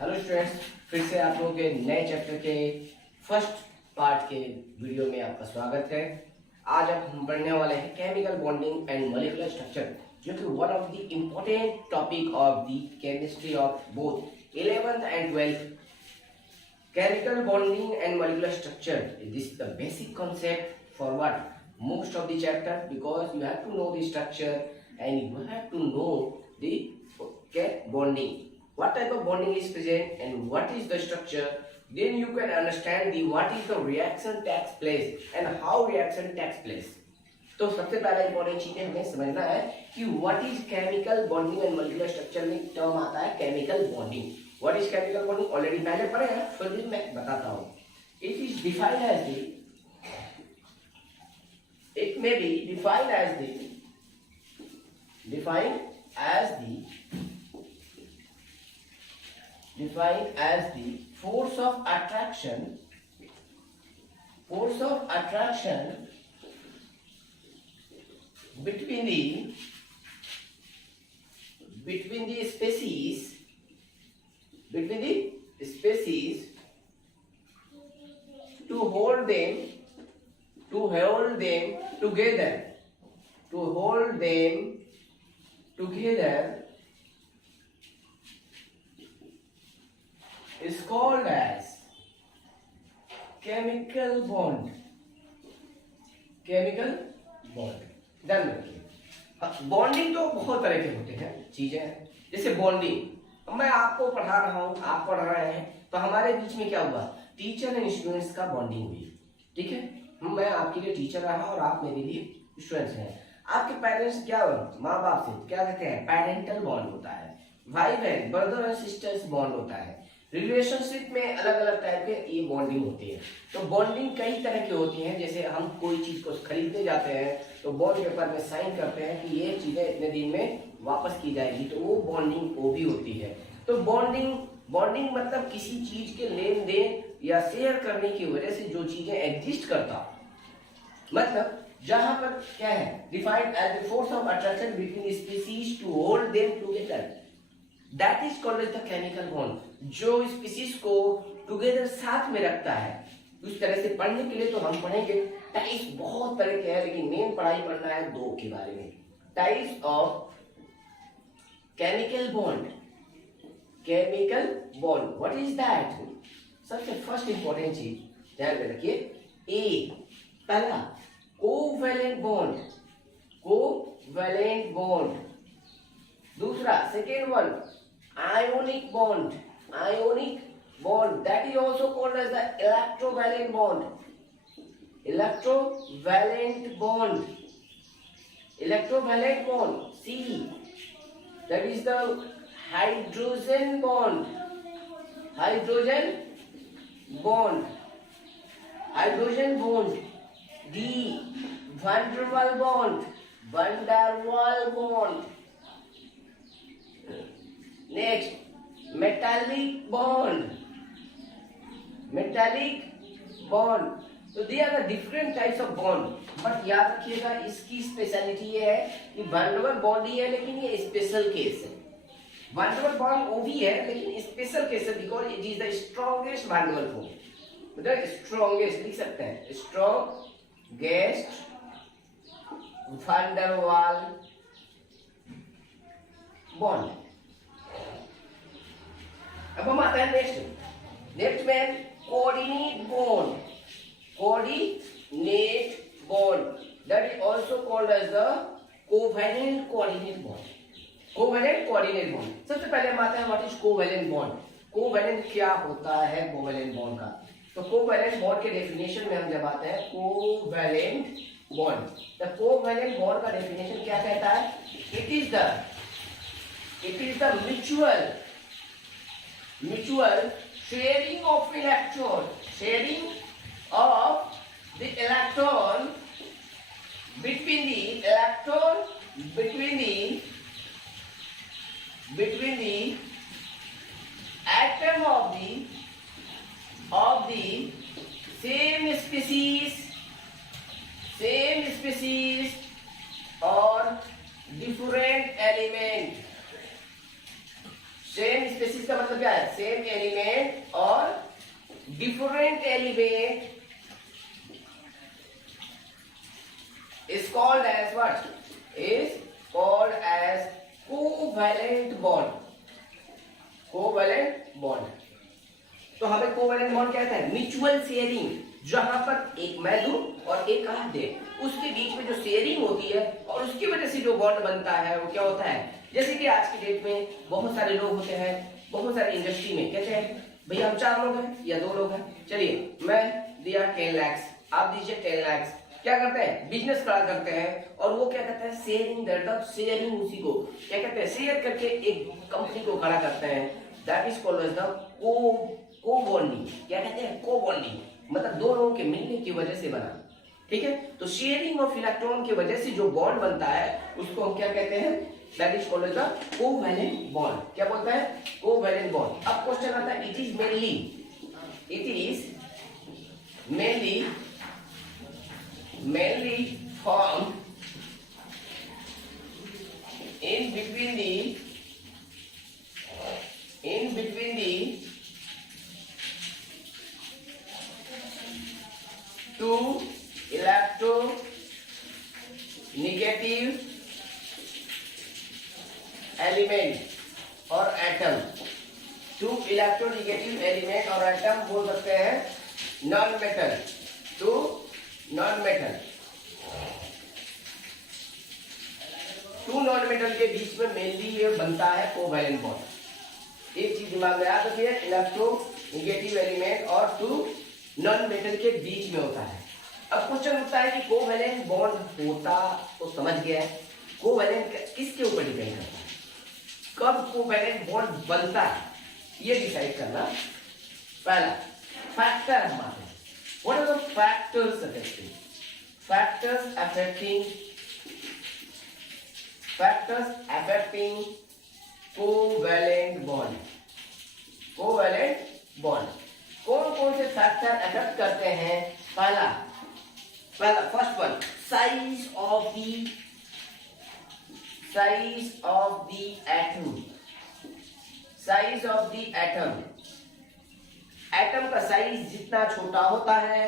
Hello students, फिर से आप लोगों के नए चैप्टर के फर्स्ट पार्ट के वीडियो में आपका स्वागत है। आज अब हम पढ़ने वाले हैं chemical bonding and molecular structure, जो कि one of the important topic of the chemistry of both 11th and 12th। Chemical bonding and molecular structure. This is the basic concept for what? Most of the chapter, because you have to know the structure and you have to know the bonding. What type of bonding is present and what is the structure? Then you can understand the what is the reaction takes place and how reaction takes place. तो सबसे पहला important चीज हमें समझना है कि what is chemical bonding and molecular structure में term आता है chemical bonding. What is chemical bonding already पहले पढ़े हैं, फिर भी मैं बताता हूं। It is defined as the it may be defined as the force of attraction between the species to hold them together is called as chemical bond। ध्यान रखिए, बॉन्डिंग तो बहुत तरह के होते हैं चीजें। जैसे बॉन्डिंग मैं आपको पढ़ा रहा हूं, आप पढ़ रहे हैं, तो हमारे बीच में क्या हुआ? टीचर एंड स्टूडेंट्स का बॉन्डिंग हुई। ठीक है, मैं आपके लिए टीचर रहा और आप मेरे लिए स्टूडेंट्स हैं। आपके पेरेंट्स क्या, माँ बाप से क्या कहते हैं? पेरेंटल बॉन्ड होता है। भाई बहन, ब्रदर एंड सिस्टर्स बॉन्ड होता है। रिलेशनशिप में अलग अलग टाइप के ये बॉन्डिंग होती है। तो बॉन्डिंग कई तरह की होती है। जैसे हम कोई चीज को खरीदने जाते हैं तो बॉन्ड पेपर में साइन करते हैं कि ये चीजें इतने दिन में वापस की जाएगी, तो वो बॉन्डिंग वो भी होती है। तो बॉन्डिंग मतलब किसी चीज के लेन देन या शेयर करने की वजह से जो चीजें एग्जिस्ट करता, मतलब जहां पर क्या है, defined as the force of attraction between species to hold them together, that is called as the chemical bond. जो स्पीसीज को टुगेदर साथ में रखता है। उस तरह से पढ़ने के लिए तो हम पढ़ेंगे टाइप्स बहुत तरह के हैं, लेकिन मेन पढ़ाई पढ़ना है दो के बारे में, types of chemical bond. What is that? सबसे फर्स्ट इंपॉर्टेंट चीज ध्यान में रखिए, ए पहला कोवैलेंट बॉन्ड, दूसरा second one ionic bond, that is also called as the electrovalent bond, C, that is the hydrogen bond, D, van der Waal bond, next metallic bond। तो they are the different types of bond, but याद रखिएगा इसकी speciality ये है कि van der Waal bond ही है, लेकिन ये स्पेशल केस है। van der Waal बॉन्ड वो भी है, लेकिन स्पेशल केस है because it is the strongest van der Waal bond. मतलब स्ट्रॉन्गेस्ट लिख सकते हैं, strongest van der Waal bond. अब हम आते हैं नेक्स्ट में coordinate bond, that is also called as the covalent coordinate bond. सबसे पहले हम आते हैं what is covalent bond. Covalent क्या होता है कोवैलेंट बॉन्ड का? तो कोवैलेंट बॉन्ड के डेफिनेशन में हम जब आते हैं कोवैलेंट बॉन्ड, तो कोवैलेंट बॉन्ड का डेफिनेशन क्या कहता है? It is the mutual sharing of the electron between the atom of the same species or different element, same species इसका मतलब क्या है? सेम एलिमेंट और different element is called as what? Is called as covalent bond. Covalent bond. तो हमें covalent bond क्या कहता है? म्यूचुअल शेयरिंग, जहां पर एक मैं दूं और एक आप दे, उसके बीच में जो शेयरिंग होती है और उसकी वजह से जो बॉन्ड बनता है वो क्या होता है? जैसे कि आज की डेट में बहुत सारे लोग होते हैं, बहुत सारे इंडस्ट्री में कहते हैं भैया हम 4 लोग हैं या 2 लोग हैं, चलिए मैं दिया 10 लाख, आप दीजिए 10 लाख, क्या करते हैं? बिजनेस खड़ा करते हैं और वो क्या कहते हैं? शेयरिंग, दैट ऑफ शेयरिंग, उसी को क्या कहते हैं? शेयर करके एक कंपनी को खड़ा करते हैं, that is called as the co bonding. क्या कहते हैं? को बॉन्डिंग, मतलब 2 लोगों के मिलने की वजह से बना, ठीक है। तो शेयरिंग ऑफ इलेक्ट्रॉन की वजह से जो बॉन्ड बनता है उसको हम क्या कहते हैं? That is called as the covalent bond. क्या बोलता है? Covalent bond. अब क्वेश्चन आता है, it is mainly formed in between the two electronegative element और एटम। 2 इलेक्ट्रोनेगेटिव एलिमेंट और एटम बोल सकते हैं non metal, 2 non metal, 2 non metal के बीच में मेनली ये बनता है कोवैलेंट बॉन्ड। एक चीज दिमाग में याद रखिए, इलेक्ट्रोनेगेटिव एलिमेंट और 2 नॉन मेटल के बीच में होता है। अब क्वेश्चन उठता है कि कोवैलेंट बॉन्ड होता तो समझ गया है, कोवैलेंट किसके ऊपर डिपेंड करता है, कब कोवैलेंट बॉन्ड बनता है, ये डिसाइड करना। पहला फैक्टर हम आते हैं। What are the factors affecting? Factors affecting covalent bond. Covalent bond. कौन-कौन से फैक्टर अफेक्ट करते हैं? पहला first one, size of the atom. Size of the atom, atom का साइज जितना छोटा होता है,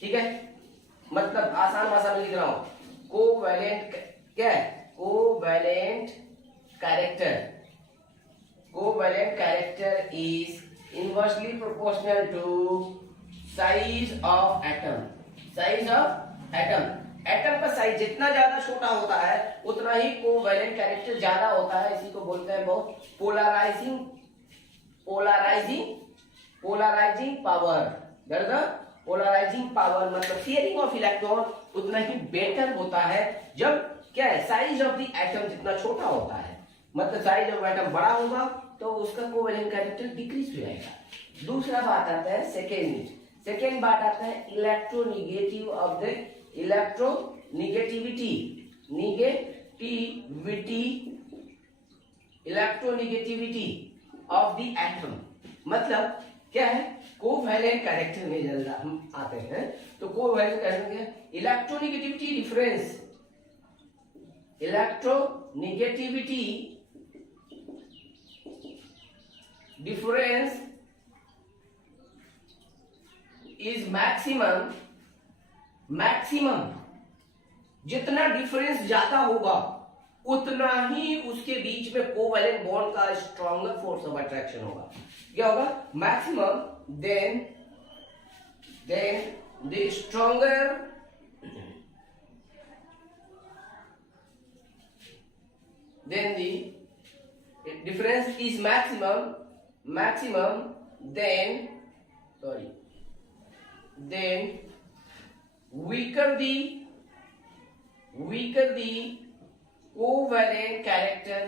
ठीक है, मतलब आसान भाषा में लिख रहा हूं, कोवैलेंट क्या है? Covalent character is inversely proportional to size of atom. Size of atom का साइज जितना ज्यादा छोटा होता है उतना ही कोवैलेंट कैरेक्टर ज्यादा होता है। इसी को बोलते हैं बहुत पोलराइजिंग पावर। पोलराइजिंग पावर मतलब शेयरिंग ऑफ इलेक्ट्रॉन उतना ही बेटर होता है जब क्या है? साइज ऑफ द एटम जितना छोटा होता है, मतलब साइज ऑफ एटम बड़ा होगा तो उसका कोवैलेंट कैरेक्टर डिक्रीज हो जाएगा। दूसरा बात आता है सेकेंड बात आता है इलेक्ट्रोनेगेटिविटी ऑफ द एटम। मतलब क्या है? कोवैलेंट कैरेक्टर में जल्द हम आते हैं तो कोवैलेंट कैरेक्टर क्या है? Electronegativity difference is maximum. जितना डिफरेंस ज्यादा होगा उतना ही उसके बीच में कोवैलेंट बॉन्ड का स्ट्रॉन्गर फोर्स ऑफ अट्रैक्शन होगा। क्या होगा? Maximum then the stronger then the difference is maximum then weaker the covalent character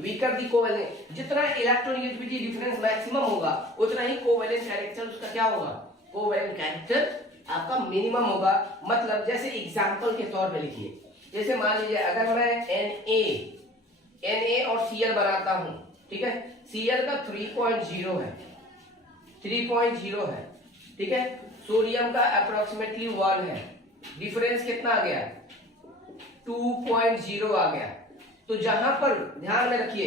weaker the covalent, जितना इलेक्ट्रोनेगेटिविटी डिफरेंस मैक्सिमम होगा उतना ही कोवैलेंट कैरेक्टर उसका क्या होगा? कोवैलेंट कैरेक्टर आपका मिनिमम होगा। मतलब जैसे एग्जांपल के तौर पे लिखिए, जैसे मान लीजिए अगर मैं Na और Cl बनाता हूं, ठीक है, Cl का 3.0 है, ठीक है, सोडियम का अप्रोक्सीमेटली 1 है, डिफरेंस कितना आ गया? 2.0 आ गया। तो जहां पर ध्यान में रखिए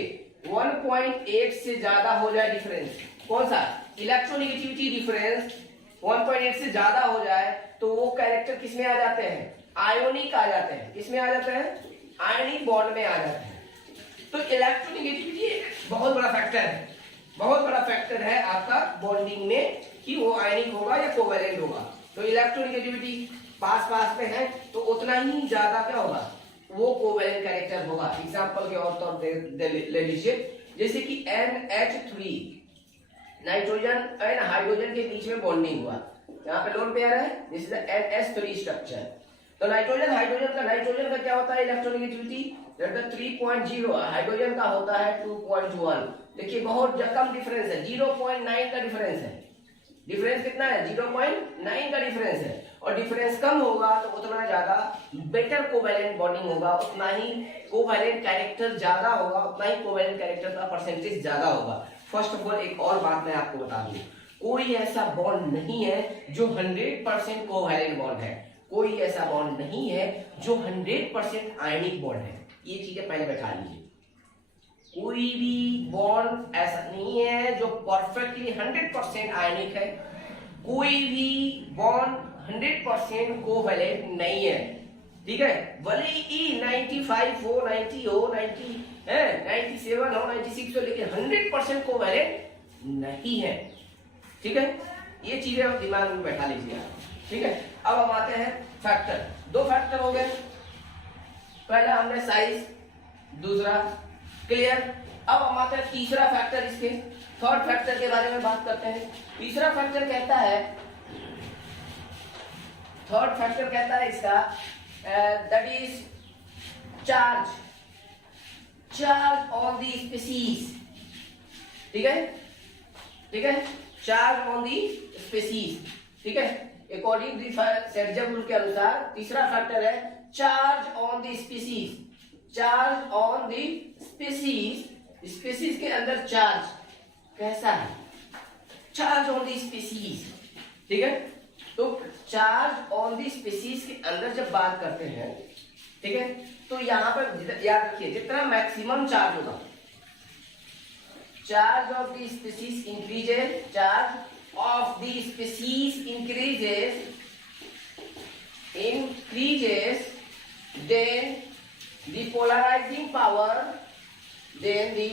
1.8 से ज्यादा हो जाए डिफरेंस, कौन सा इलेक्ट्रोनेगेटिविटी डिफरेंस 1.8 से ज्यादा हो जाए तो वो कैरेक्टर किस में आ जाते हैं, आयोनिक आ जाते हैं। किस में आ जाते हैं, आयनिक बॉन्ड में आ जाते हैं। तो इलेक्ट्रोनेगेटिविटी बहुत बड़ा फैक्टर है, बहुत बड़ा फैक्टर है आपका बॉन्डिंग में कि वो आयनिक होगा या कोवैलेंट होगा। तो इलेक्ट्रोनेगेटिविटी पास पास में है तो उतना ही ज्यादा क्या होगा, वो कोवैलेंट कैरेक्टर होगा। एग्जांपल के और तौर पे ले लीजिए, जैसे कि NH3 नाइट्रोजन एंड हाइड्रोजन के बीच में बॉन्डिंग हुआ, यहाँ पे लोन पेयर है, this is the NH3 structure. तो नाइट्रोजन नाइट्रोजन का क्या होता है इलेक्ट्रोनेगेटिविटी, 3.0, हाइड्रोजन का होता है 2.1। देखिए बहुत कम डिफरेंस है, 0.9 का डिफरेंस है। डिफरेंस कितना है, 0.9 का डिफरेंस है। और डिफरेंस कम होगा तो उतना ज्यादा बेटर कोवैलेंट बॉन्डिंग होगा, उतना ही कोवैलेंट कैरेक्टर ज्यादा होगा, उतना ही कोवैलेंट कैरेक्टर का परसेंटेज ज्यादा होगा। फर्स्ट ऑफ ऑल एक और बात मैं आपको बता दूं, कोई ऐसा बॉन्ड नहीं है जो 100% कोवैलेंट बॉन्ड है, कोई ऐसा बॉन्ड नहीं है जो 100% आयनिक बॉन्ड है। ये चीजें पहले बैठा लीजिए, कोई भी बॉन्ड ऐसा नहीं है जो परफेक्टली 100% आयनिक है, कोई भी बॉन्ड 100% कोवैलेंट नहीं है। ठीक है, भले ही 95 हो, 90 हो, 90 है, 97 हो, 96 हो, लेकिन 100% कोवैलेंट नहीं है। ठीक है, ये चीजें आप दिमाग में बैठा लीजिए। ठीक है, अब हम आते हैं फैक्टर। दो फैक्टर हो गए, पहला हमने साइज, दूसरा क्लियर। अब हम आते हैं तीसरा फैक्टर, इसके थर्ड फैक्टर के बारे में बात करते हैं। तीसरा फैक्टर कहता है, थर्ड फैक्टर कहता है इसका that is charge, charge on the species. ठीक है, ठीक है, चार्ज ऑन द स्पीसीज। ठीक है, अकॉर्डिंग सेडजर रूल के अनुसार तीसरा फैक्टर है charge on the species, charge on the species. Species के अंदर चार्ज कैसा है, चार्ज ऑन द स्पीसीज। ठीक है, तो चार्ज ऑन द स्पीसीज के अंदर जब बात करते हैं, ठीक है, तो यहां पर याद रखिए जितना मैक्सिमम चार्ज होगा, charge of the species increases, charge of the species increases, then the polarizing power, then the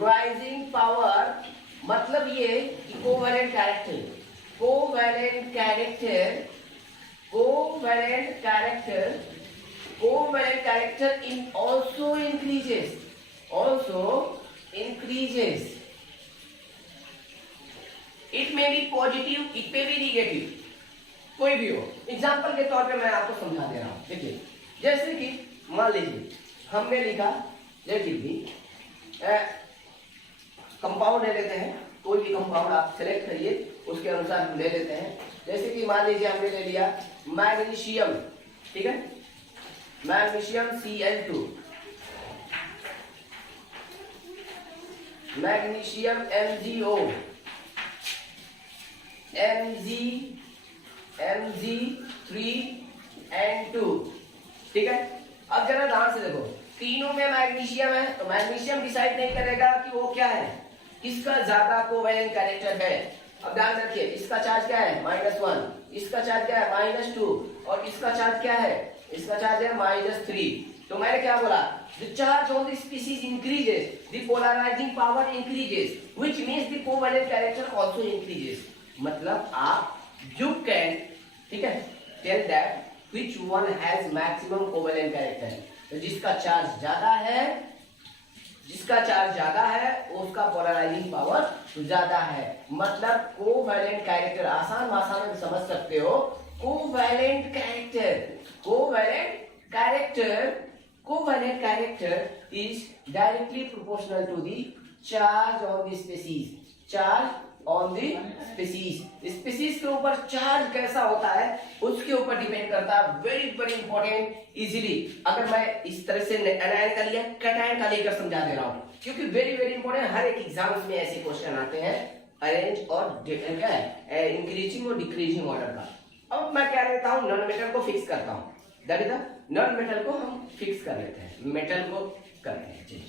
rising power, मतलब ये कि covalent character in also increases, it may be positive, it may be negative, कोई भी हो। Example के तौर पे मैं आपको समझा दे रहा हूं। देखिए, जैसे कि मान लीजिए हमने लिखा, कंपाउंड ले लेते हैं, कोई भी कंपाउंड आप सेलेक्ट करिए, उसके अनुसार हम ले लेते हैं। जैसे कि मान लीजिए हमने ले लिया मैग्नीशियम, ठीक है, magnesium Cl2, magnesium MgO, Mg3N2। ठीक है, अब जरा ध्यान से देखो, तीनों में मैग्नीशियम है तो मैग्नीशियम डिसाइड नहीं करेगा कि वो क्या है, किसका ज्यादा कोवैलेंट कैरेक्टर है। अब ध्यान रखिए, इसका चार्ज क्या है -1, इसका चार्ज क्या है -2, और इसका चार्ज क्या है, इसका चार्ज है -3। तो मैंने क्या बोला, the charge on the species increases, the polarizing power increases, which means the covalent character also increases। मतलब आप you can, ठीक है, tell that which one has maximum covalent character। तो जिसका चार्ज ज्यादा है, उसका पोलराइजिंग पावर ज्यादा है। मतलब कोवैलेंट कैरेक्टर, आसान भाषा में समझ सकते हो, covalent character is directly proportional to the charge on the species, charge on the species। Species के ऊपर चार्ज कैसा होता है उसके ऊपर डिपेंड करता है। Very very important. इजीली अगर मैं इस तरह से एनायन का लिया, कैटायन का लेकर समझा दे रहा हूं, क्योंकि वेरी वेरी इंपॉर्टेंट, हर एक एग्जाम्स में ऐसे क्वेश्चन आते हैं, अरेंज और क्या है, इंक्रीजिंग और डिक्रीजिंग ऑर्डर का। अब मैं क्या लेता हूँ, नॉन मेटल को फिक्स करता हूँ, that is the non metal को हम फिक्स कर लेते हैं, मेटल को करते हैं चेंज,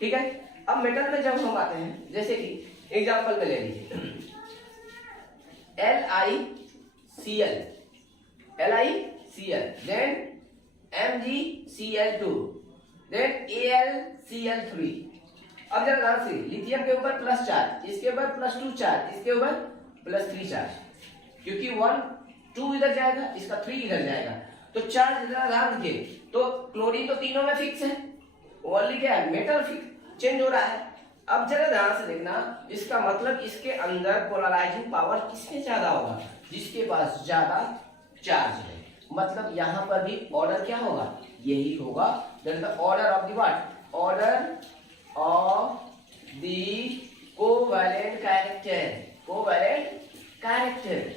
ठीक है। अब मेटल में जब हम आते हैं, जैसे कि एग्जांपल में ले लीजिए LiCl, then MgCl2, then AlCl3। अब जरा ध्यान से, लिथियम के ऊपर प्लस चार्ज, इसके ऊपर +2 चार्ज, इसके ऊपर +3 चार्ज, क्योंकि 1 2 इधर जाएगा, इसका 3 इधर जाएगा, तो चार्ज जरा ध्यान दीजिए, तो क्लोरीन तो तीनों में फिक्स है, ओनली क्या है, मेटल फिक्स चेंज हो रहा है। अब जरा ध्यान से देखना, इसका मतलब इसके अंदर पोलराइजिंग पावर किसमें ज्यादा होगा, जिसके पास ज्यादा चार्ज है, मतलब यहां पर भी ऑर्डर क्या होगा, यही होगा, that is the order of the what, order of the covalent character, covalent character,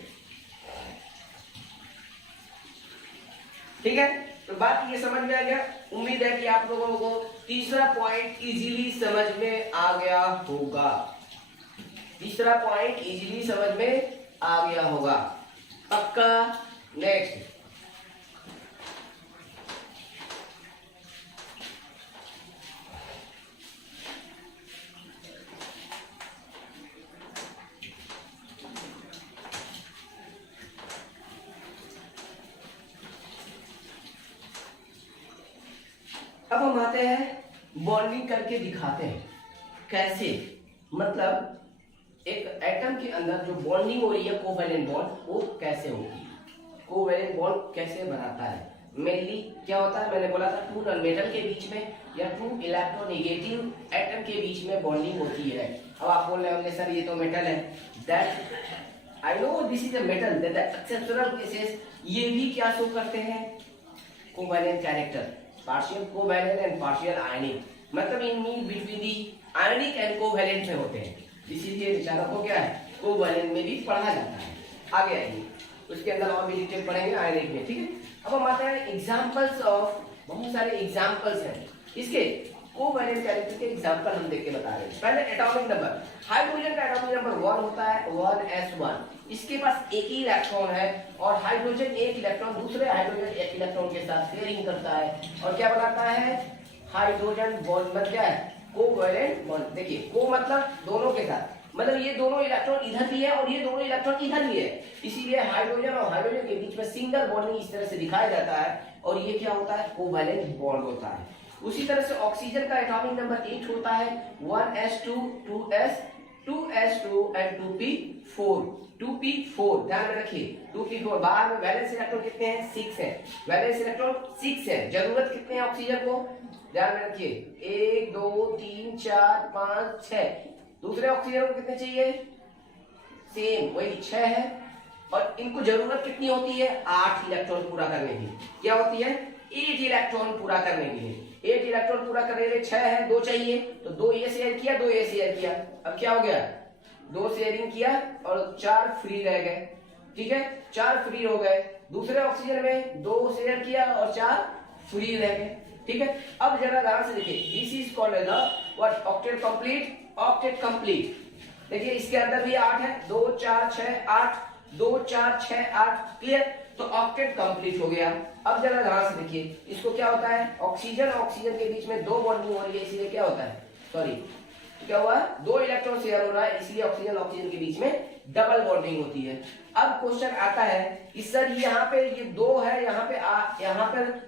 ठीक है। तो बात ये समझ में आ गया, उम्मीद है कि आप लोगों को तीसरा पॉइंट इजीली समझ में आ गया होगा, तीसरा पॉइंट इजीली समझ में आ गया होगा, पक्का। नेक्स्ट, अब हम आते हैं बॉन्डिंग करके दिखाते हैं कैसे, मतलब एक एटम के अंदर जो बॉन्डिंग हो रही है कोवैलेंट बॉन्ड, वो कैसे होगी, कोवैलेंट बॉन्ड कैसे बनाता है। मेनली क्या होता है, मैंने बोला था 2 नॉन मेटल के बीच में या 2 इलेक्ट्रोनेगेटिव एटम के बीच में बॉन्डिंग होती है। अब आप बोल रहे होंगे सर ये तो मेटल है, that I know this is a metal, that exceptional cases ये भी क्या शो करते हैं, covalent character, partial covalent and partial ionic, मतलब in mean between the ionic and covalent में होते हैं, इसीलिए विचारक को क्या है, कोवैलेंट में भी पढ़ा जाता है। आगे आइए, उसके अंदर और भी डिटेल पढ़ेंगे आयनिक में, ठीक है। अब हम आते हैं एग्जांपल्स ऑफ, बहुत सारे एग्जांपल्स हैं इसके कोवैलेंट कैरेक्टर के, एग्जांपल हम देख के बता रहे हैं। पहले एटॉमिक नंबर, हाइड्रोजन का एटॉमिक नंबर 1 होता है, 1s1, इसके पास एक ही इलेक्ट्रॉन है और हाइड्रोजन एक इलेक्ट्रॉन दूसरे हाइड्रोजन एक इलेक्ट्रॉन के साथ शेयरिंग करता है और क्या बनाता है, हाइड्रोजन बॉन्ड, मतलब क्या है, कोवैलेंट बॉन्ड। देखिए को मतलब दोनों के साथ, मतलब ये दोनों इलेक्ट्रॉन इधर भी है और ये दोनों इलेक्ट्रॉन इधर भी है, इसीलिए हाइड्रोजन और हाइड्रोजन के बीच में सिंगल बॉन्डिंग इस तरह से दिखाया जाता है और ये क्या होता है, कोवैलेंट बॉन्ड होता है। उसी तरह से ऑक्सीजन का एटॉमिक नंबर 8 होता है, 1s2 2s2 and 2p4, 2p4 ध्यान में रखिए, 2p4। बाहर में वैलेंस इलेक्ट्रॉन कितने हैं, 6 है, वैलेंस इलेक्ट्रॉन 6 है, जरूरत कितने हैं ऑक्सीजन को, ध्यान में रखिए 1 2 3 4 5 6, दूसरे ऑक्सीजन को कितने चाहिए, सेम वही 6 है, और इनको जरूरत कितनी होती है, 8 इलेक्ट्रॉन पूरा करने की, क्या होती है, 8 इलेक्ट्रॉन पूरा करने के लिए, 8 इलेक्ट्रॉन पूरा करने के लिए 6 है, 2 चाहिए, तो 2 ये शेयर किया, 2 ये शेयर किया, अब क्या हो गया, 2 शेयरिंग किया और 4 फ्री रह गए, ठीक है, 4 फ्री हो गए। दूसरे ऑक्सीजन में 2 शेयर किया और 4 फ्री रह गए, ठीक है। अब जरा ध्यान से देखिए, this is called as what, octet complete, octet complete. देखिए इसके अंदर भी 8 है, 2 4 6 8, 2 4 6 8, क्लियर, तो ऑक्टेट कंप्लीट हो गया। अब जरा ध्यान से देखिए, इसको क्या होता है, ऑक्सीजन ऑक्सीजन के बीच में 2 बॉन्डिंग हो रही है, इसलिए क्या होता है, सॉरी क्या हुआ, 2 इलेक्ट्रॉन शेयर हो रहा है, इसलिए ऑक्सीजन ऑक्सीजन के बीच में डबल बॉन्डिंग होती है। अब क्वेश्चन आता है कि सर यहाँ पे ये 2 है, यहाँ पे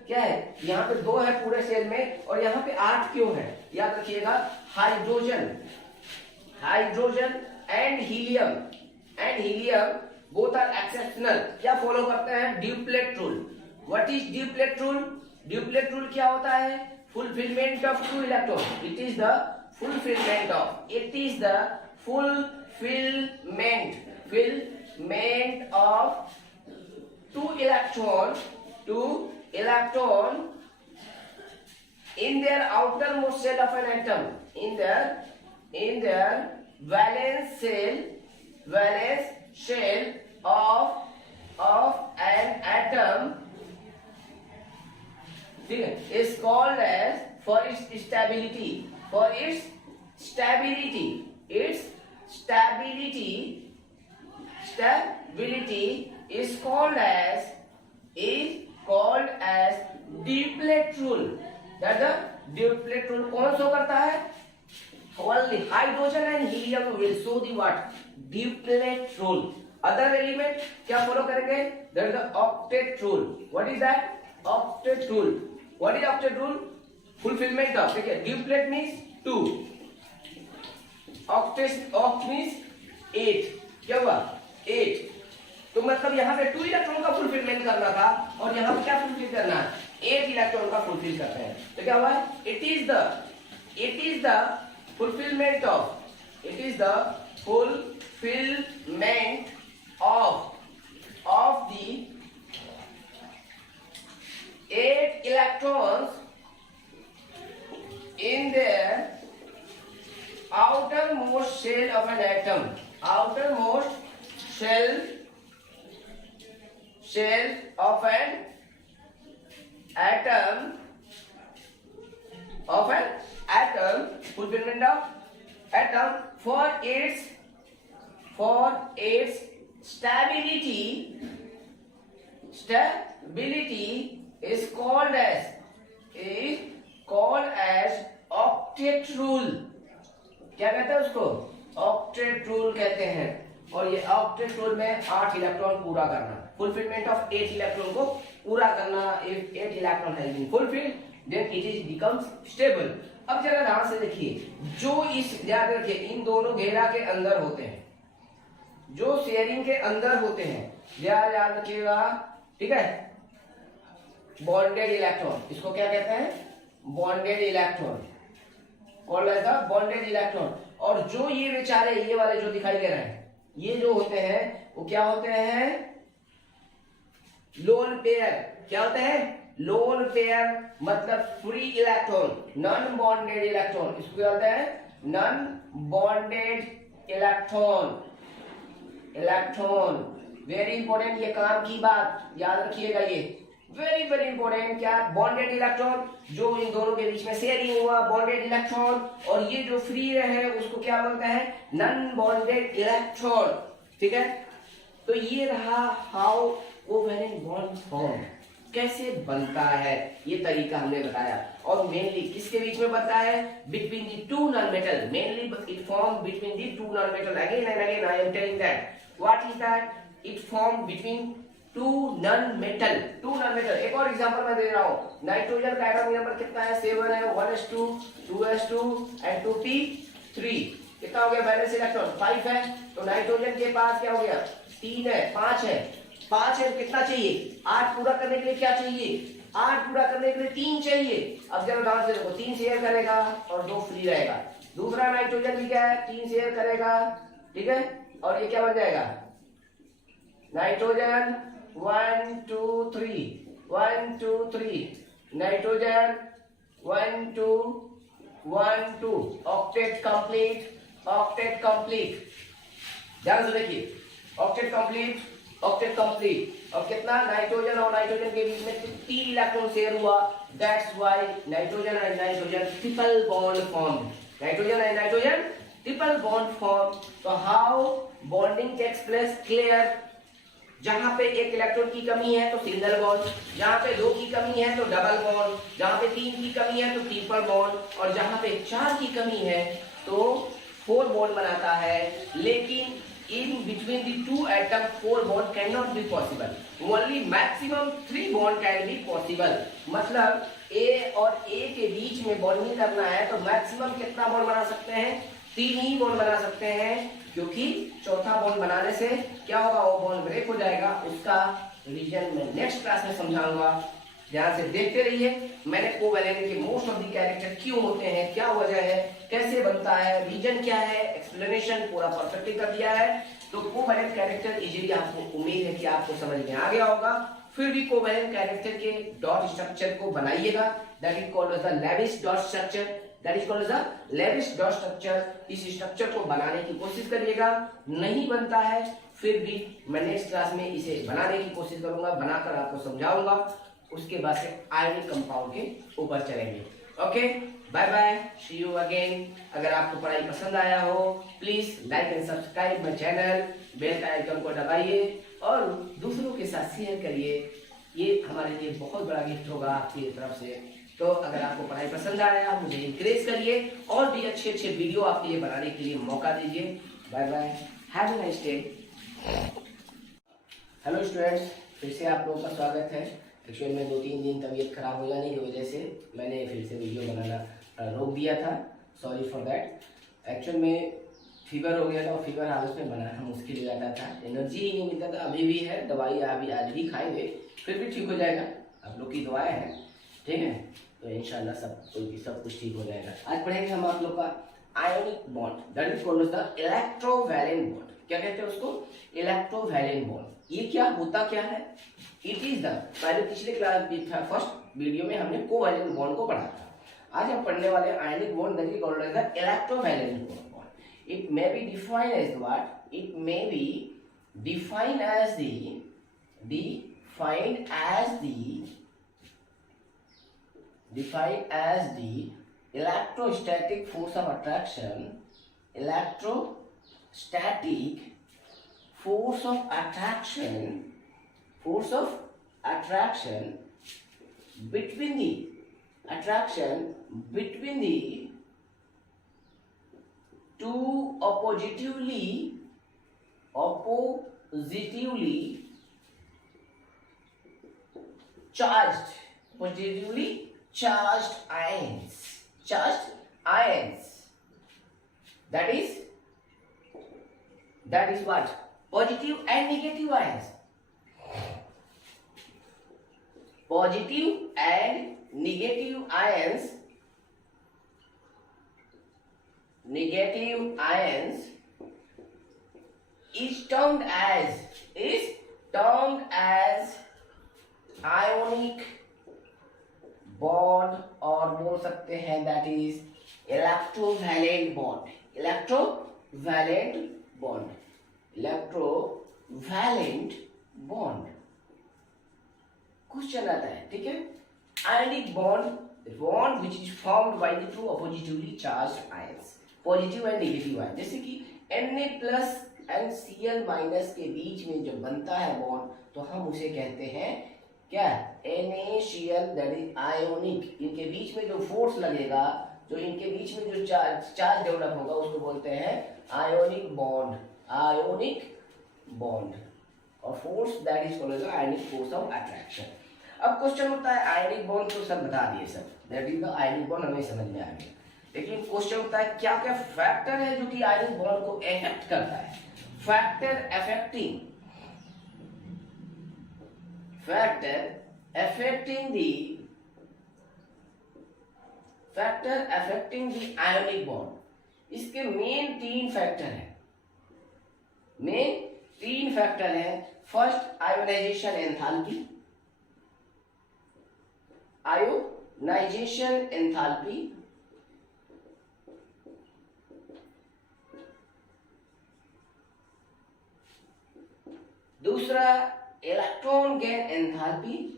क्या है, यहाँ पे 2 है पूरे सेल में और यहाँ पे 8 क्यों है, याद रखिएगा, hydrogen and helium both are exceptional, क्या फॉलो करते हैं, duplet rule. What is duplet rule, duplet rule क्या होता है, fulfillment of 2 electron, it is the fulfillment of 2 electron in their outermost shell of an atom, in their valence shell of an atom, ठीक है, is called as for its stability is called as diplet rule. That the diplet rule कौन show करता है? Only hydrogen and helium will show the what? Diplet rule. Other element क्या follow करेंगे? That is the octet rule. What is that? Octet rule. What is octet rule? Fulfillment of, ठीक है, duplet means 2, oct means 8. क्या हुआ? 8. तो मतलब यहाँ पे 2 इलेक्ट्रॉन का फुलफिलमेंट करना था और यहाँ पे क्या फुलफिल करना है? 8 इलेक्ट्रॉन का फुलफिल करते हैं. तो क्या हुआ? It is the fulfilment of the 8 electrons in their outermost shell of an atom. Outermost shell of an atom. Fulfillment of atom for its stability is called as octet rule. क्या कहते हैं उसको? Octet rule कहते हैं. और ये octet rule में 8 electron पूरा करना, फुलफिलमेंट ऑफ 8 इलेक्ट्रॉन को पूरा करना. If 8 electron has been fulfilled then it is becomes stable. अब जरा ध्यान से देखिए, जो इस याद रखिए इन दोनों घेरा के अंदर होते हैं, जो शेयरिंग के अंदर होते हैं, याद रखिएगा, ठीक है. बॉन्डेड इलेक्ट्रॉन, इसको क्या कहते हैं? Bonded electron, called as the bonded electron. और जो ये बेचारे ये वाले जो दिखाई दे रहे हैं, ये जो होते हैं वो क्या होते हैं? Lone pair. क्या होते हैं? लोन पेयर मतलब free electron, non bonded electron. इसको क्या होता है? Non bonded electron. Very important, ये काम की बात याद रखिएगा, ये वेरी वेरी इंपॉर्टेंट. क्या? बॉन्डेड इलेक्ट्रॉन, जो इन दोनों के बीच में शेयरिंग हुआ, बॉन्डेड इलेक्ट्रॉन. और ये जो फ्री रहे उसको क्या बोलते हैं? Non bonded electron. ठीक है. तो ये रहा हाउ कोवेलेंट बॉन्ड फॉर्म, कैसे बनता है, ये तरीका हमने बताया. और मेनली किसके बीच में बनता है? Between the two non metal. Mainly it form between the two non metal. Again and again I am telling that. What is that? It form between two non metal. एक और एग्जांपल मैं दे रहा हूं. Nitrogen का atomic number कितना है? 7 है. 1s2 2s2 and 2p3. कितना हो गया? बैलेंस इलेक्ट्रॉन 5 है. तो नाइट्रोजन के पास क्या हो गया? 3 है. 5 है. 5 है. कितना चाहिए? 8 पूरा करने के लिए क्या चाहिए? 8 पूरा करने के लिए 3 चाहिए. अब जरा ध्यान से देखो, 3 शेयर करेगा और 2 फ्री रहेगा. दूसरा नाइट्रोजन भी क्या है? 3 शेयर करेगा. ठीक है. और ये क्या बन जाएगा? नाइट्रोजन 1 2 3 1 2 3. नाइट्रोजन 1 2 1 2. Octet complete. ध्यान से देखिए, ऑक्टेट कंप्लीट. और कितना? नाइट्रोजन और नाइट्रोजन के बीच में 3 इलेक्ट्रॉन शेयर हुआ. That's why nitrogen and nitrogen triple bond form. तो how bonding takes place? Clear. जहां पे 1 इलेक्ट्रॉन की कमी है तो सिंगल बॉन्ड, जहां पे 2 की कमी है तो डबल बॉन्ड, जहां पे 3 की कमी है तो ट्रिपल बॉन्ड, और जहां पे 4 की कमी है तो 4 बॉन्ड बनाता है. लेकिन in between the two atoms 4 bond cannot be possible. Only maximum 3 bond can be possible. मतलब A और A के बीच में बॉन्डिंग करना है तो मैक्सिमम कितना बॉन्ड बना सकते हैं? 3 ही बॉन्ड बना सकते हैं, क्योंकि चौथा बॉन्ड बनाने से क्या होगा? वो बॉन्ड ब्रेक हो जाएगा. उसका रीजन मैं नेक्स्ट क्लास में समझाऊंगा. ध्यान से देखते रहिए. मैंने कोवेलेंट के मोस्ट ऑफ द कैरेक्टर क्यों होते हैं, क्या वजह है, कैसे बनता है, रीजन क्या है, एक्सप्लेनेशन पूरा परफेक्टली कर दिया है. तो कोवेलेंट कैरेक्टर इजीली आपको उम्मीद है कि आपको समझ में आ गया होगा. फिर भी कोवेलेंट कैरेक्टर के डॉट स्ट्रक्चर को बनाइएगा. That is called as the Lewis dot structure. इस स्ट्रक्चर को बनाने की कोशिश करिएगा. नहीं बनता है फिर भी मैं नेक्स्ट क्लास में इसे बनाने की कोशिश करूंगा, बनाकर आपको समझाऊंगा. उसके बाद से आयनिक कंपाउंड के ऊपर चलेंगे. Okay, bye bye, see you again. अगर आपको पढ़ाई पसंद आया हो please like and subscribe my channel. Bell का आइकन को दबाइए और दूसरों के साथ शेयर करिए। ये हमारे लिए बहुत बड़ा गिफ्ट होगा आपकी तरफ से। तो अगर आपको पढ़ाई पसंद आया मुझे इंकरेज करिए और भी अच्छे अच्छे वीडियो आपके लिए बनाने के लिए मौका दीजिए। Bye bye, have a nice day. Hello students, फिर से आप लोगों का स्वागत है। एक्चुअली में 2-3 दिन तबीयत खराब हो जाने की वजह से मैंने फिर से वीडियो बनाना रोक दिया था, सॉरी फॉर दैट। एक्चुअल में फीवर हो गया था और फीवर हाउस में बनाना मुश्किल हो जाता था, एनर्जी ही नहीं मिलता था। अभी भी है, दवाई अभी आज भी खाएंगे, फिर भी ठीक हो जाएगा। आप लोग की दुआएं हैं, ठीक है, तो इंशाल्लाह सब कुछ ठीक हो जाएगा। आज पढ़ेंगे हम आप लोग का ionic bond, that is called the electrovalent bond. क्या कहते हैं उसको? Electrovalent bond. ये क्या होता क्या है? इट इज द, पहले पिछले क्लास फर्स्ट वीडियो में हमने कोवैलेंट बॉन्ड को पढ़ा था। आज हम पढ़ने वाले ionic bond, that is called the electrovalent bond. It may be defined as what? It may be defined as the electrostatic force of attraction. Electrostatic force of attraction between the two oppositively charged ions. That is what? Positive and negative ions. Positive and negative ions is termed as ionic bond, और बोल सकते हैं that is electrovalent bond. Question आता है, ठीक है। Ionic bond, the bond which is formed by the two oppositively charged ions, positive and negative ion. जैसे कि Na plus and Cl minus के बीच में जो बनता है बॉन्ड, तो हम उसे कहते हैं क्या? NaCl, that is ionic. इनके बीच में जो फोर्स लगेगा, जो इनके बीच में जो चार्ज डेवलप होगा, उसको बोलते हैं आयोनिक बॉन्ड। और force that is called the ionic force of attraction. अब क्वेश्चन होता है आयोनिक बॉन्ड, तो सब बता दिए, सब that is the ionic bond, हमें समझ में आ गया। लेकिन क्वेश्चन होता है क्या क्या फैक्टर है जो कि आयोनिक बॉन्ड को इफेक्ट करता है। Factor affecting the ionic bond. इसके मेन 3 फैक्टर है। First, ionization enthalpy. दूसरा, electron gain enthalpy.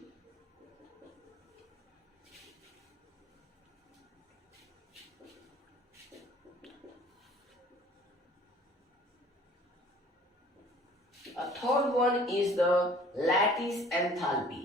A third one is the lattice enthalpy.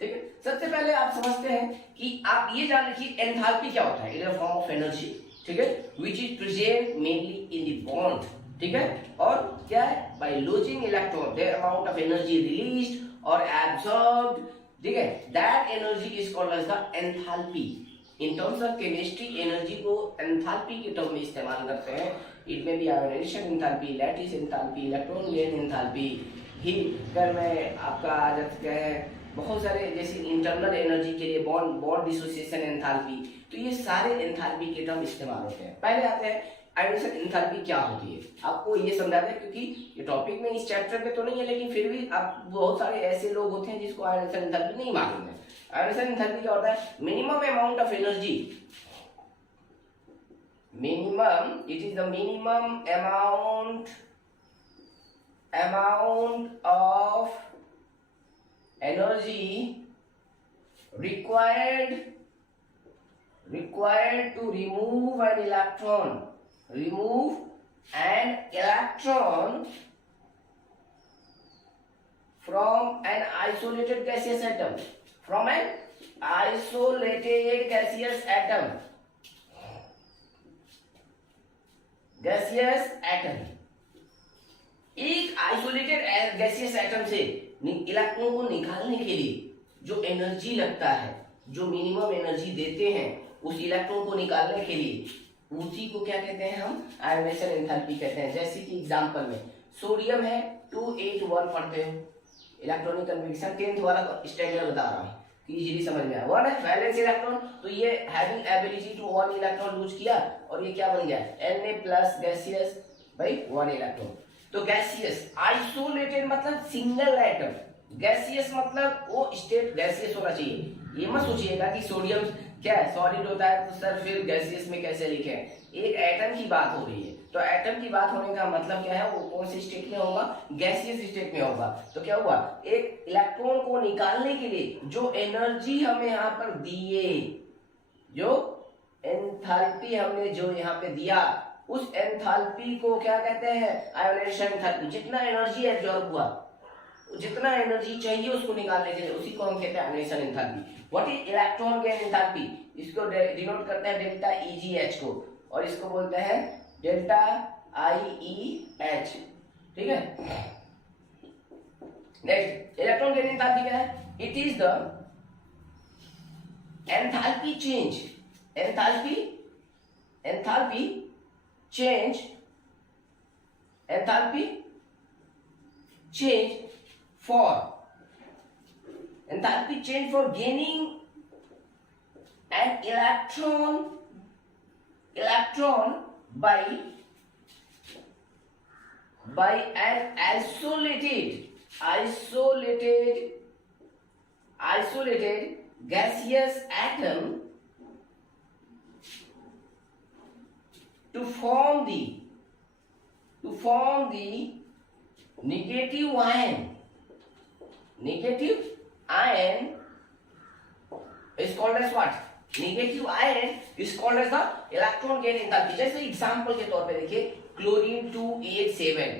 ठीक है, सबसे पहले आप समझते हैं कि आप ये जान रखिए एंथैल्पी क्या होता है। It is a form of energy, ठीक है, which is present mainly in the bond, ठीक है। और क्या है? By losing electron, there amount of energy released और एब्सॉर्ब्ड, ठीक है, that energy is called as the enthalpy. In terms of chemistry energy को एंथैल्पी के टर्म में इस्तेमाल करते हैं। इट में भी ionization enthalpy, lattice enthalpy, electron gain enthalpy, heater में आपका आ जाता है बहुत सारे, जैसे इंटरनल एनर्जी के लिए बॉन्ड डिसोसिएशन एंथैल्पी। तो ये सारे एंथैल्पी के टर्म इस्तेमाल होते हैं। पहले आते हैं आयोनाइजेशन एंथैल्पी क्या होती है, आपको ये समझाते हैं, क्योंकि ये टॉपिक में इस चैप्टर में तो नहीं है, लेकिन फिर भी आप बहुत सारे ऐसे लोग होते हैं जिसको आयोनाइजेशन एंथैल्पी नहीं मालूम है। आयोनाइजेशन एंथैल्पी क्या होता है? Minimum amount of energy, it is the minimum amount of energy required required to remove an electron from an isolated gaseous atom, एक आइसोलेटेड गैसियस एटम से इलेक्ट्रॉन को निकालने के लिए जो एनर्जी लगता है, जो मिनिमम एनर्जी देते हैं उस इलेक्ट्रॉन को निकालने के लिए, उसी को क्या कहते हैं हम? आयोनाइजेशन एंथैल्पी कहते हैं। जैसे कि एग्जांपल में सोडियम है 281 पढ़ते हो, इलेक्ट्रॉनिक कन्फिग्रेशन 10th वाला स्टैंडर्ड बता रहा हूँ कि इजीली समझ में आया। वन है वैलेंस इलेक्ट्रॉन, तो ये having ability to one electron use किया और ये क्या बन गया? Na+ गैसियस भाई 1 इलेक्ट्रॉन। तो गैसियस आइसोलेटेड मतलब सिंगल एटम, गैसियस मतलब वो स्टेट गैसियस होना चाहिए। ये मत सोचिएगा कि सोडियम क्या है सॉलिड होता है तो सर फिर गैसियस में कैसे लिखे? एक एटम की बात हो रही है, तो एटम की बात होने का मतलब क्या है? वो कौन सी स्टेट में होगा? गैसियस स्टेट में होगा। तो क्या हुआ? एक इलेक्ट्रॉन को निकालने के लिए जो एनर्जी हमें यहाँ पर दिए, जो एंथैल्पी हमने जो यहाँ पे दिया, उस एंथैल्पी को क्या कहते हैं? Ionisation enthalpy. जितना एनर्जी एब्जॉर्ब हुआ, जितना एनर्जी चाहिए उसको निकालने के लिए, उसी को हम कहते हैं ionisation enthalpy. What is electron gain enthalpy? इसको डिनोट करते हैं डेल्टा EgH को, और इसको बोलते हैं डेल्टा IEH। ठीक है, नेक्स्ट इलेक्ट्रॉन गेन एंथैल्पी क्या है? It is the enthalpy change, enthalpy change for gaining an electron by an isolated gaseous atom to form the negative ion is called as what? Negative ion is called as the electron gain enthalpy। जैसे example के तौर पे देखिए chlorine 287,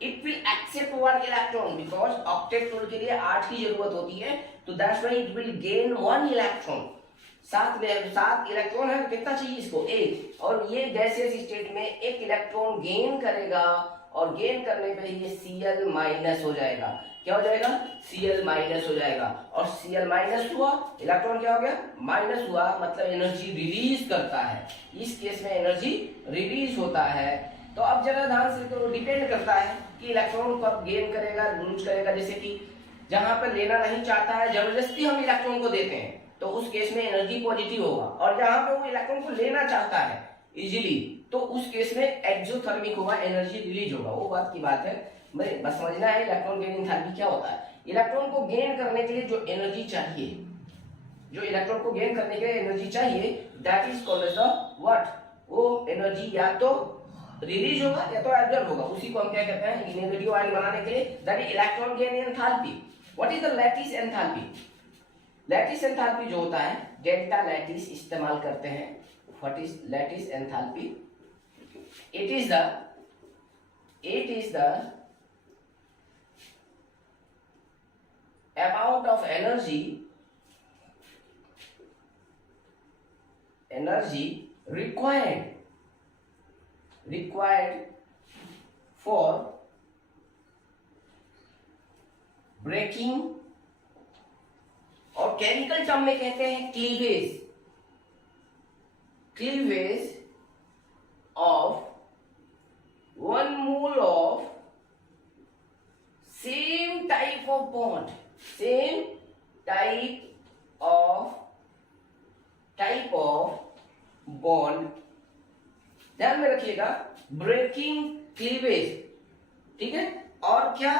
it will accept 1 electron because octet toll के लिए 8 की जरूरत होती है, तो that's why it will gain 1 electron। 7 electron है, कितना चाहिए इसको? 1। और ये गैसियस स्टेट में 1 इलेक्ट्रॉन गेन करेगा, और गेन करने पे ये Cl- हो जाएगा। क्या हो जाएगा? Cl- हो जाएगा। और Cl- हुआ, इलेक्ट्रॉन क्या हो गया? माइनस हुआ, मतलब एनर्जी रिलीज करता है। इस केस में एनर्जी रिलीज होता है। तो अब जरा ध्यान से, तो डिपेंड करता है कि इलेक्ट्रॉन कब गेन करेगा, लूज करेगा। जैसे कि जहां पर लेना नहीं चाहता है, जबरदस्ती हम इलेक्ट्रॉन को देते हैं, तो उस केस में एनर्जी पॉजिटिव होगा। और जहां पे वो इलेक्ट्रॉन को लेना चाहता है इजीली, तो उस केस में एक्सोथर्मिक होगा, एनर्जी रिलीज होगा। वो बात की बात है, बस समझना है इलेक्ट्रॉन गेन एंथैल्पी क्या होता है। इलेक्ट्रॉन को गेन करने के लिए जो एनर्जी चाहिए, that is called as the what? वो एनर्जी या तो रिलीज होगा या तो एब्जॉर्ब होगा, उसी को हम क्या कहते हैं? नेगेटिव आयन बनाने के लिए, that is electron gain enthalpy. What is the lattice enthalpy? Lattice enthalpy जो होता है, डेल्टा लैटिस इस्तेमाल करते हैं। What is lattice enthalpy? It is the amount of energy required for breaking, और केमिकल टर्म में कहते हैं cleavage of 1 mole of same type of bond, ध्यान में रखिएगा, ब्रेकिंग क्लीवेज। ठीक है, और क्या?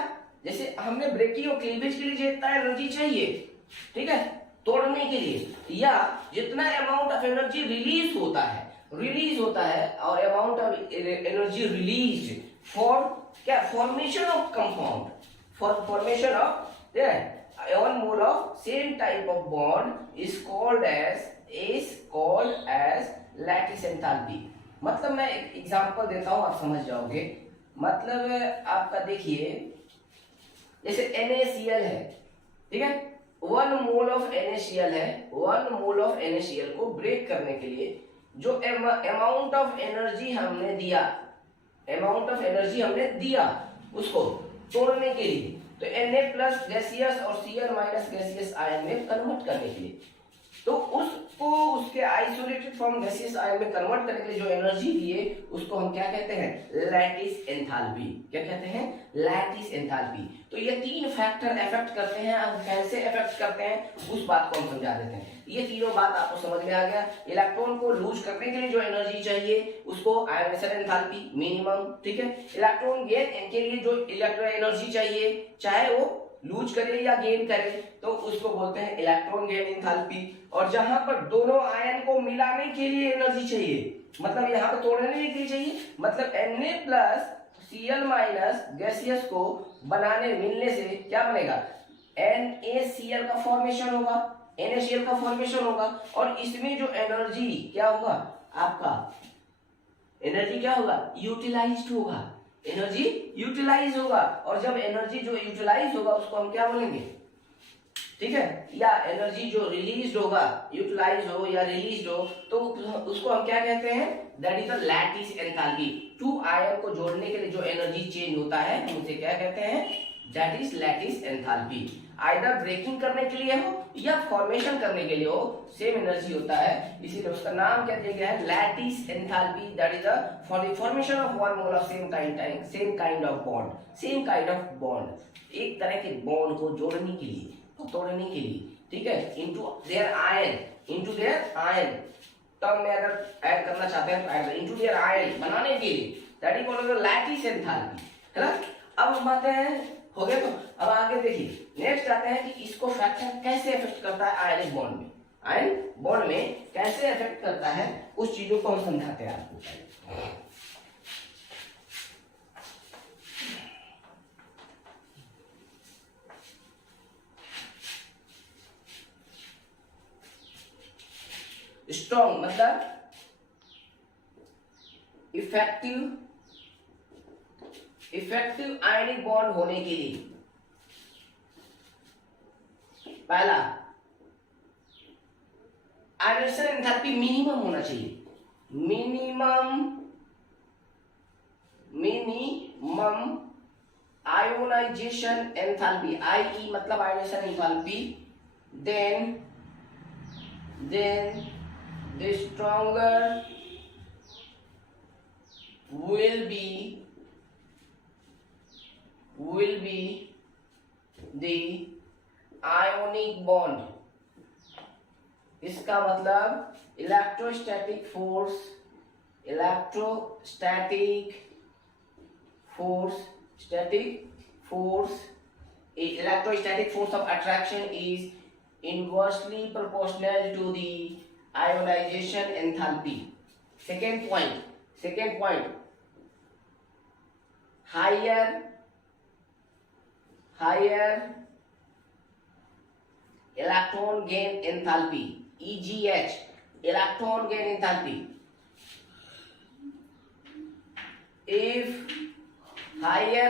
जैसे हमने ब्रेकिंग और क्लीवेज के लिए जितना एनर्जी चाहिए, ठीक है, तोड़ने के लिए, या जितना अमाउंट ऑफ एनर्जी रिलीज होता है, और amount of energy release for क्या? Formation of compound, for formation of one mole of same type of bond is called as lattice enthalpy। मतलब मैं एक एग्जांपल देता हूं, आप समझ जाओगे। मतलब आपका देखिए, जैसे NaCl है, ठीक है, 1 मोल ऑफ NaCl है, 1 मोल ऑफ NaCl को ब्रेक करने के लिए जो अमाउंट ऑफ एनर्जी हमने दिया उसको तोड़ने के लिए, तो Na प्लस गैसियस और Cl माइनस गैसियस आयन में कन्वर्ट करने के लिए, तो उसको उसके आइसोलेटेड फॉर्म गैसियस आयन में कन्वर्ट करने के लिए जो एनर्जी दिए उसको हम क्या कहते हैं? Lattice enthalpy. क्या कहते हैं? Lattice enthalpy. तो ये 3 फैक्टर इफेक्ट करते हैं। अब कैसे इफेक्ट करते हैं उस बात को हम समझा देते हैं। ये तीनों बात आपको समझ में आ गया। इलेक्ट्रॉन को लूज करने के लिए जो एनर्जी चाहिए उसको आयोनाइजेशन एंथैल्पी मिनिमम, ठीक है। इलेक्ट्रॉन गेन के लिए जो इलेक्ट्रॉन एनर्जी चाहिए, चाहे वो लूज करे या गेन करे, तो उसको बोलते हैं इलेक्ट्रॉन गेन एंथैल्पी। और जहां पर दोनों आयन को मिलाने के लिए एनर्जी चाहिए, मतलब यहां पर तोड़ने के लिए चाहिए, मतलब Na plus Cl minus gaseous को मिलने से क्या बनेगा? NaCl का फॉर्मेशन होगा, NaCl का फॉर्मेशन होगा। और इसमें जो एनर्जी क्या होगा? आपका एनर्जी क्या होगा? यूटिलाइज्ड होगा, एनर्जी यूटिलाइज होगा। और जब एनर्जी जो यूटिलाइज होगा उसको हम क्या बोलेंगे? ठीक है, या एनर्जी जो रिलीज होगा, यूटिलाइज हो या रिलीज हो, तो उसको हम क्या कहते हैं? That is the lattice enthalpy. 2 ion को जोड़ने के लिए जो एनर्जी चेंज होता है हम उसे क्या कहते हैं? That is lattice enthalpy. Either breaking करने के लिए हो या फॉर्मेशन करने के लिए हो, सेम एनर्जी होता है, इसीलिए उसका नाम क्या दिया गया है? Lattice enthalpy. That is for the formation of 1 mole of same kind of bond, एक तरह के बॉन्ड को जोड़ने के लिए, तोड़ने के लिए, ठीक है, इनटू देयर आयन। तब मैं अगर ऐड करना चाहते हैं तो ऐड इनटू देयर आयन बनाने के लिए, that is called lattice enthalpy, है ना। अब हम आते हैं, हो गया। तो अब आगे देखिए, नेक्स्ट आते हैं कि इसको फैक्टर कैसे इफेक्ट करता है आयनिक बॉन्ड में। आयन बॉन्ड में कैसे इफेक्ट करता है उस चीजों को हम समझाते हैं आपको। स्ट्रॉन्ग मतलब इफेक्टिव आयनिक बॉन्ड होने के लिए पहला आयोनाइजेशन एंथैल्पी मिनिमम होना चाहिए। मिनिमम आयोनाइजेशन एंथैल्पी, IE मतलब ionisation enthalpy, then the stronger will be the ionic bond। इसका मतलब electrostatic force of attraction is inversely proportional to the ionization enthalpy। Second point, higher electron gain enthalpy, EGH, electron gain enthalpy, if higher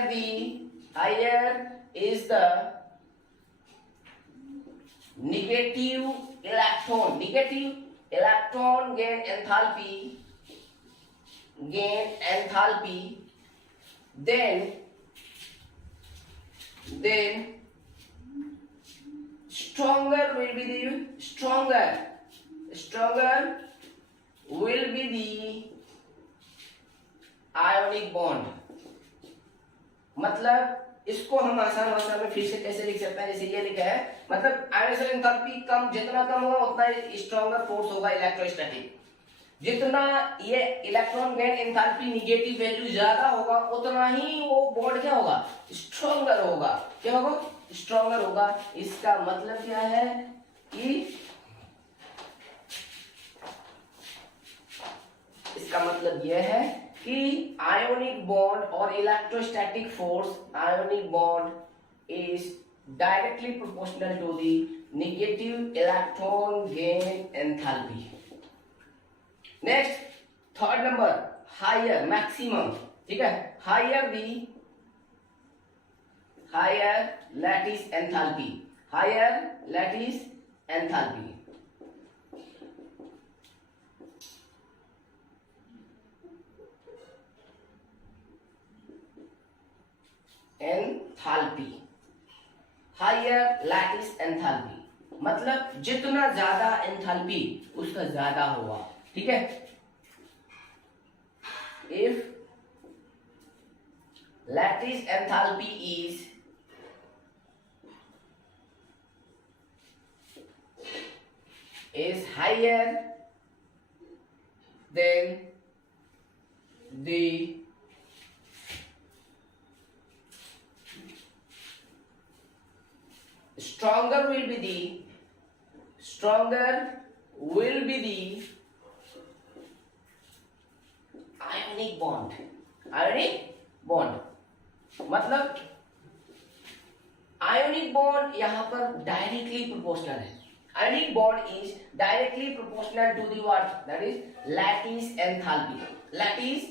is the negative electron gain enthalpy, then stronger will be the ionic bond। मतलब इसको हम आसान भाषा में फिर से कैसे लिख सकते हैं? जैसे ये लिखा है, मतलब आयोनाइजेशन एंथैल्पी जितना कम होगा उतना स्ट्रॉन्गर फोर्स होगा इलेक्ट्रोस्टैटिक। जितना ये electron gain enthalpy negative value ज्यादा होगा उतना ही वो बॉन्ड क्या होगा? स्ट्रॉन्गर होगा। क्या होगा? स्ट्रॉन्गर होगा। इसका मतलब क्या है कि इसका मतलब यह है कि आयोनिक बॉन्ड और electrostatic force, ionic bond is directly proportional to the negative electron gain enthalpy. Next, third number, higher maximum, ठीक है, higher lattice enthalpy, higher lattice enthalpy. Enthalpy, higher lattice enthalpy, मतलब जितना ज्यादा एंथैल्पी उसका ज्यादा होगा, ठीक है। If lattice enthalpy is higher than the stronger will be the ionic bond, मतलब ionic bond यहां पर डायरेक्टली प्रोपोर्शनल है. Ionic bond is directly proportional to the what? That is lattice enthalpy. That is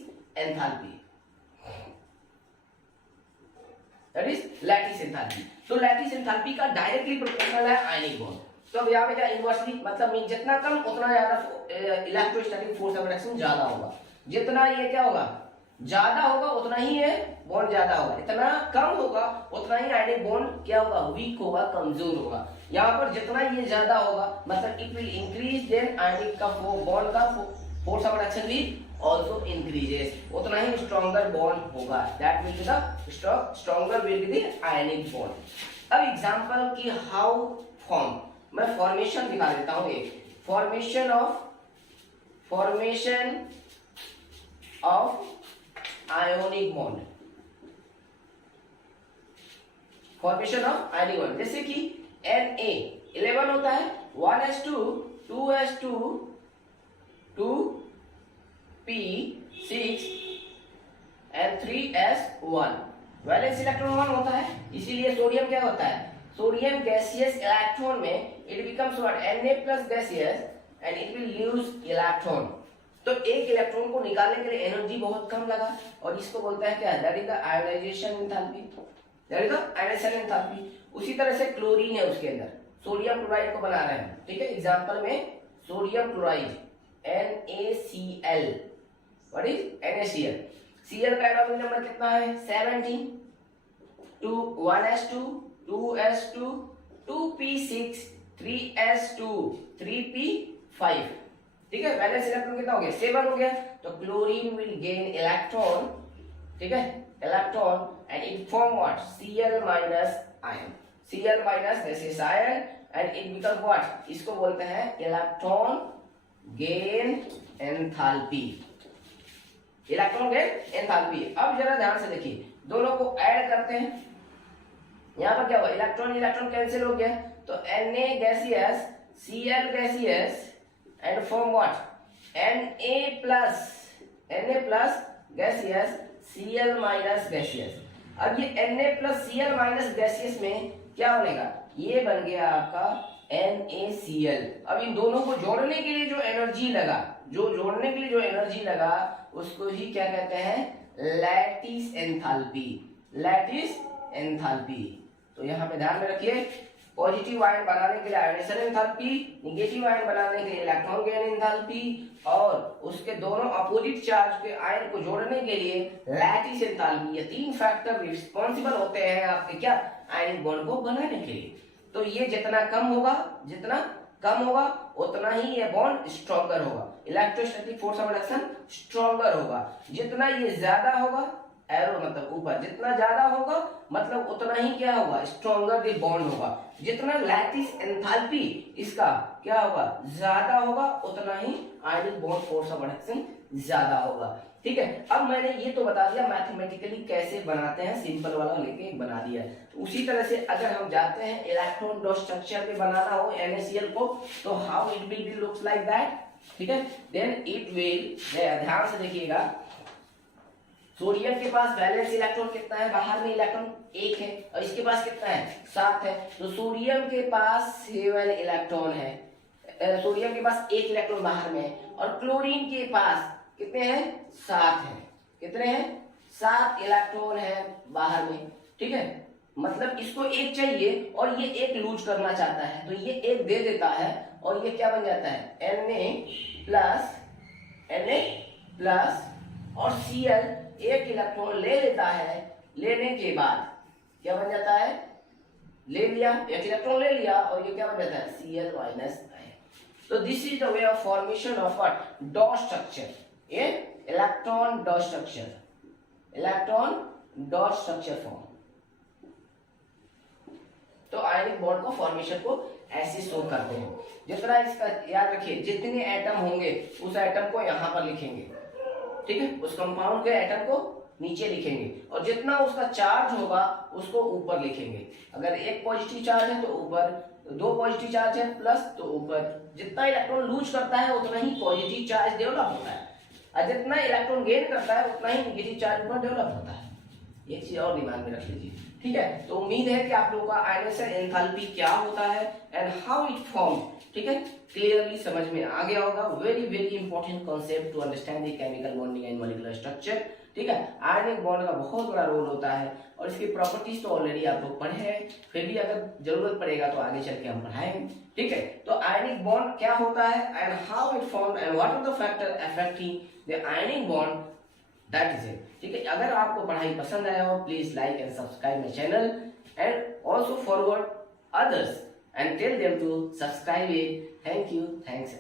lattice enthalpy. तो lattice enthalpy का directly proportional है ionic bond. तो अब यहाँ पे क्या इनवर्सली, मतलब जितना कम उतना ज्यादा इलेक्ट्रोस्टैटिक फोर्स ऑफ रिडक्शन ज्यादा होगा. जितना ये क्या होगा ज्यादा होगा उतना ही ये बॉन्ड ज्यादा होगा, इतना कम होगा उतना ही आयनिक बॉन्ड क्या होगा, वीक होगा, कमजोर होगा. यहाँ पर जितना ये ज्यादा होगा मतलब इट विल इंक्रीज, देन आयनिक का बॉन्ड का फोर्स ऑफ रिडक्शन भी also increases, उतना ही स्ट्रॉन्गर बॉन्ड होगा. That will be the stronger will be the ionic bond. अब एग्जांपल की हाउ फॉर्म, मैं फॉर्मेशन दिखा देता हूं. एक formation of ionic bond, formation of ionic bond. जैसे कि Na11 होता है, 1s2 2s2 2p6 and 3s1. Valence electron 1 होता है, इसीलिए सोडियम क्या होता है, सोडियम गैसियस इलेक्ट्रॉन में it becomes what, Na+ gaseous and it will lose electron. तो एक इलेक्ट्रॉन को निकालने के लिए एनर्जी बहुत कम लगा और इसको बोलता है क्या, that is the ionisation enthalpy, that is the ionisation enthalpy. उसी तरह से क्लोरीन है, उसके अंदर सोडियम क्लोराइड को बना रहे हैं, ठीक है. एग्जांपल में sodium chloride NaCl, what is NaCl. Cl का एटॉमिक नंबर कितना है, 17. 1s2 2s2 2p6 3s2 3p5, ठीक है. वैलेंस इलेक्ट्रॉन कितना हो गया, 7 हो गया. तो क्लोरीन विल गेन इलेक्ट्रॉन, ठीक है, electron and it form what, Cl minus ion, Cl minus this ion and it become what, इसको बोलते हैं electron gain enthalpy, electron gain enthalpy. अब जरा ध्यान से देखिए, दोनों को ऐड करते हैं. यहां पर क्या हुआ, इलेक्ट्रॉन कैंसिल हो गया, तो Na gaseous Cl gaseous and form what, Na+ gaseous Cl minus gaseous. अब ये Na+Cl माइनस गैसियस में क्या बनेगा, ये बन गया आपका NaCl. अब इन दोनों को जोड़ने के लिए जो एनर्जी लगा, उसको ही क्या कहते हैं, लैटिस एंथैल्पी. तो यहाँ पे ध्यान में रखिए, पॉजिटिव आयन बनाने के लिए आयोनेशन एंथैल्पी, नेगेटिव आयन बनाने के लिए इलेक्ट्रॉन गेन एंथैल्पी, और उसके दोनों अपोजिट चार्ज के आयन को जोड़ने के लिए लैटिस एंथैल्पी. ये 3 फैक्टर रिस्पॉन्सिबल होते हैं आपके क्या, आयनिक बॉन्ड को बनाने के लिए. तो ये जितना कम होगा उतना ही ये बॉन्ड स्ट्रॉन्गर होगा, electrostatic force of reduction stronger होगा. जितना ये ज्यादा होगा, एरो मतलब ऊपर, जितना ज्यादा होगा मतलब उतना ही क्या होगा, स्ट्रॉन्गर द बॉन्ड होगा. जितना लैटिस एंथैल्पी इसका क्या होगा, ज्यादा होगा, उतना ही ionic bond force of reduction ज्यादा होगा. ठीक है. अब मैंने ये तो बता दिया मैथमेटिकली कैसे बनाते हैं, सिंपल वाला लेके बना दिया. तो उसी तरह से अगर हम जाते हैं इलेक्ट्रॉन डॉट स्ट्रक्चर पे बनाना हो NaCl को, तो how it will be looks like that. ठीक है. देन इट विल, ध्यान से देखिएगा, सोडियम के पास वैलेंस इलेक्ट्रॉन कितना है, बाहर में इलेक्ट्रॉन 1 है, और इसके पास कितना है 7 है। तो सोडियम के पास 7 इलेक्ट्रॉन है, सोडियम के पास 1 इलेक्ट्रॉन बाहर में है, और क्लोरीन के पास कितने हैं 7 है। कितने हैं 7 इलेक्ट्रॉन है बाहर में, ठीक है। मतलब इसको 1 चाहिए और ये 1 लूज करना चाहता है, तो ये 1 दे देता है और ये क्या बन जाता है Na+ और Cl 1 इलेक्ट्रॉन ले लेता है। लेने के बाद क्या बन जाता है, ले लिया 1 इलेक्ट्रॉन ले लिया और ये क्या बन जाता है Cl-। तो this is the way of formation of what, dot structure, ये electron dot structure, electron dot structure form. तो आयनिक बॉन्ड को फॉर्मेशन को ऐसे शो करते हैं। जितना इसका याद रखिए, जितने एटम होंगे उस एटम को यहाँ पर लिखेंगे, ठीक है, उस कंपाउंड के एटम को नीचे लिखेंगे, और जितना उसका चार्ज होगा उसको ऊपर लिखेंगे। अगर 1 पॉजिटिव चार्ज है तो ऊपर, 2 पॉजिटिव चार्ज है प्लस तो ऊपर। जितना इलेक्ट्रॉन लूज करता है उतना ही पॉजिटिव चार्ज डेवलप होता है, और जितना इलेक्ट्रॉन गेन करता है उतना ही नेगेटिव चार्ज ऊपर डेवलप होता है। ये चीज और दिमाग में रख लीजिए, ठीक है। तो उम्मीद है कि आप लोगों का आयनाइजेशन एंथैल्पी क्या होता है एंड हाउ इट फॉर्म, ठीक है, क्लियरली समझ में आ गया होगा। Very very important concept to understand the chemical bonding and molecular structure, ठीक है। आयनिक बॉन्ड का बहुत बड़ा रोल होता है और इसकी प्रॉपर्टीज तो ऑलरेडी आप लोग पढ़े हैं, फिर भी अगर जरूरत पड़ेगा तो आगे चल के हम पढ़ाएंगे, ठीक है। तो आयनिक बॉन्ड क्या होता है and how it form and what are the factor affecting the ionic bond, that is it, ठीक है। अगर आपको पढ़ाई पसंद आया हो please like and subscribe my channel and also forward others and tell them to subscribe it. Thank you. Thanks.